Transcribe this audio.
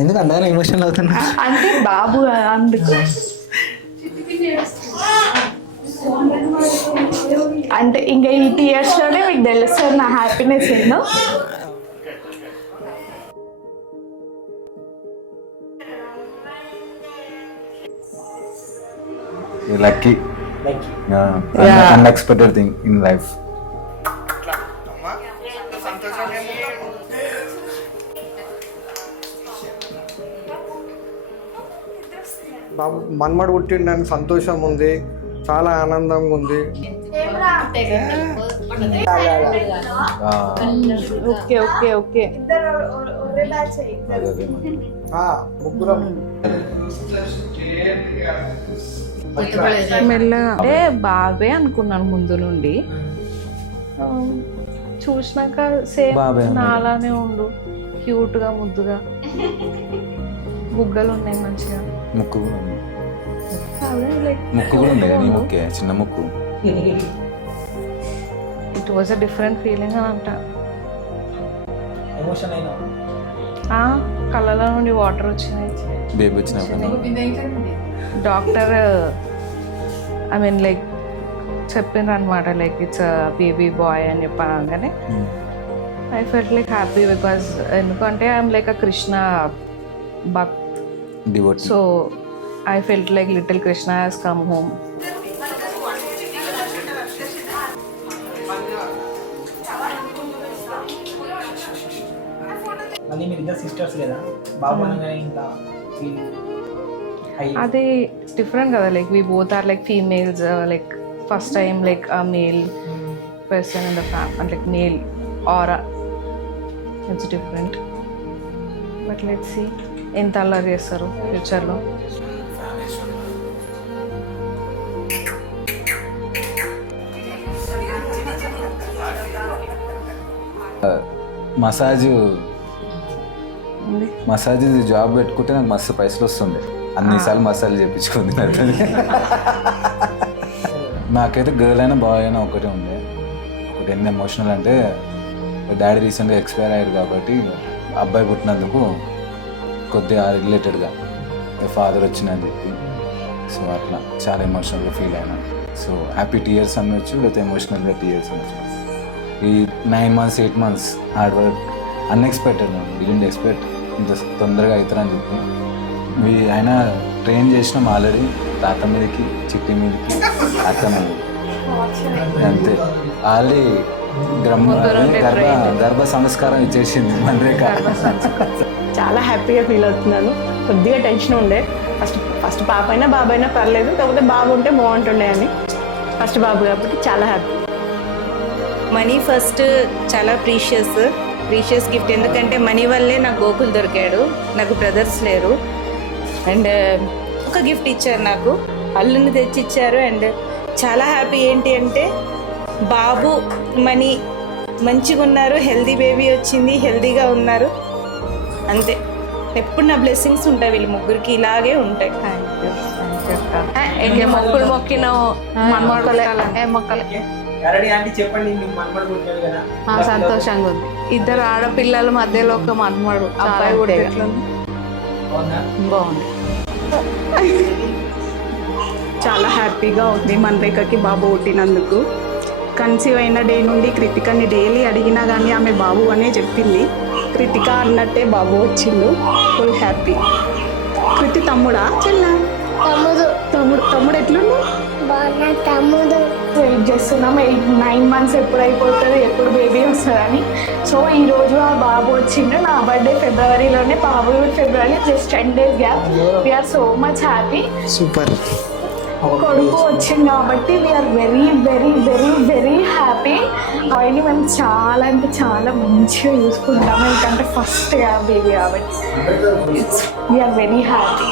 ఎందుకు అందరూ ఎమోషనల్ అవుతున్నా? అంటే బాబు అందుకు అంటే ఇంకా ఈ టీయర్స్లోనే మీకు తెలుస్తుంది నా హ్యాపీనెస్ ఏందో. Lucky unexpected thing in life. బాబు మన్మడు పుట్టిండని సంతోషం ఉంది, చాలా ఆనందంగా ఉంది. ఓకే ఓకే ఓకే ముగ్గురం మెల్లగా అంటే బాబే అనుకున్నాను ముందు నుండి, చూసినాక సేమ్ నాలానే ఉండు, క్యూట్ గా ముద్దుగా, బుగ్గలు ఉన్నాయి మంచిగా, ముక్కు కూడా ఉంది, అదే లైక్ ముక్కు కూడా ఉంది, నీ ముక్కే చిన్న ముక్కు. It was a different feeling అని అంట. ఎమోషన్ అయినా కళ్ళలో నుండి వాటర్ వచ్చినాయి. బేబీ వచ్చినప్పుడు డాక్టర్ ఐ మీన్ లైక్ చెప్పిండ్రు అనమాట, లైక్ ఇట్స్ బేబీ బాయ్ అని చెప్పగానే I felt like happy because ఎందుకంటే I'm like a Krishna bhakt, so I felt like little Krishna has come home. మళ్ళీ మీరు ఇద్దరు సిస్టర్స్ కదా, బాబు అనగానే ఇంకా అది డిఫరెంట్ కదా, like we both are like females, like first time like a male person in the family, like male aura, it's different. But let's see ఎంత అల్లరి చేస్తారు ఫ్యూచర్లో. మసాజ్ జాబ్ పెట్టుకుంటే నాకు మస్తు పైసలు వస్తుండే, అన్నిసార్లు మసాజ్ చేయించుకుంది. నాకైతే గర్ల్ అయినా బాయ్ అయినా ఒకటే ఉండే. ఒకటి ఎన్ని ఎమోషనల్ అంటే డాడీ రీసెంట్గా ఎక్స్పైర్ అయ్యారు కాబట్టి అబ్బాయి పుట్టినందుకు కొద్దిగా రిలేటెడ్గా ఫాదర్ వచ్చిందని చెప్పి, సో అట్లా చాలా ఎమోషనల్గా ఫీల్ అయినా. సో హ్యాపీ టీయర్స్ అనొచ్చు, లేకపోతే ఎమోషనల్గా టీయర్స్ అనొచ్చు. ఈ 9 months 8 months hard work unexpected, didn't expect ఇంత తొందరగా అవుతారని చెప్పి. అయినా ట్రైన్ చేసినాం ఆల్రెడీ, తాత మీదకి, చిట్టి మీదకి, అత్త మీదకి, అంతే. ఆల్రెడీ గర్భ సంస్కారం ఇచ్చేసింది మనరేఖ. చాలా హ్యాపీగా ఫీల్ అవుతున్నాను. కొద్దిగా టెన్షన్ ఉండే, ఫస్ట్ పాప అయినా బాబు అయినా పర్లేదు, కాకపోతే బాబు ఉంటే బాగుంటుండే అని. ఫస్ట్ బాబు కాబట్టి చాలా హ్యాపీ. మనీ ఫస్ట్ చాలా ప్రీషియస్ గిఫ్ట్, ఎందుకంటే మనీ వల్లే నాకు గోకుల్ దొరికాడు, నాకు బ్రదర్స్ లేరు. అండ్ ఒక గిఫ్ట్ ఇచ్చారు నాకు, అల్లుని తెచ్చిచ్చారు. అండ్ చాలా హ్యాపీ ఏంటి అంటే బాబు మనీ మంచిగా ఉన్నారు, హెల్దీ బేబీ వచ్చింది, హెల్దీగా ఉన్నారు, అంతే. ఎప్పుడు నా బ్లెస్సింగ్స్ ఉంటాయి వీళ్ళు ముగ్గురికి, ఇలాగే ఉంటాయి. మొక్కులు మొక్కినావు మొక్కలే చెప్పండి, సంతోషంగా ఉంది. ఇద్దరు ఆడపిల్లల మధ్యలో ఒక మన్మడు అబ్బాయి కూడా బాగుంది. చాలా హ్యాపీగా ఉంది మనరేఖకి బాబు పుట్టినందుకు. కన్సీవ్ అయిన డే నుండి కృతికని డైలీ అడిగినా కానీ ఆమె బాబు అనే చెప్పింది. కృతిక అన్నట్టే బాబు వచ్చిండు, ఫుల్ హ్యాపీ. కృతి తమ్ముడా చెల్లా? తమ్ముడు ఎట్లుండు? వెయిట్ చేస్తున్నాం 8-9 months ఎప్పుడు అయిపోతుంది, ఎప్పుడు బేబీ వస్తుందని. సో ఈరోజు ఆ బాబు వచ్చిండు. నా బర్త్డే ఫిబ్రవరిలోనే, బాబు February, just 10 days gap. We are so much happy. Super. కొడుకు వచ్చింది కాబట్టి we are very very very very happy. అబ్బాయిని మేము చాలా అంటే చాలా మంచిగా చూసుకుంటాము, ఎందుకంటే ఫస్ట్ బేబీ కాబట్టి వీఆర్ వెరీ హ్యాపీ.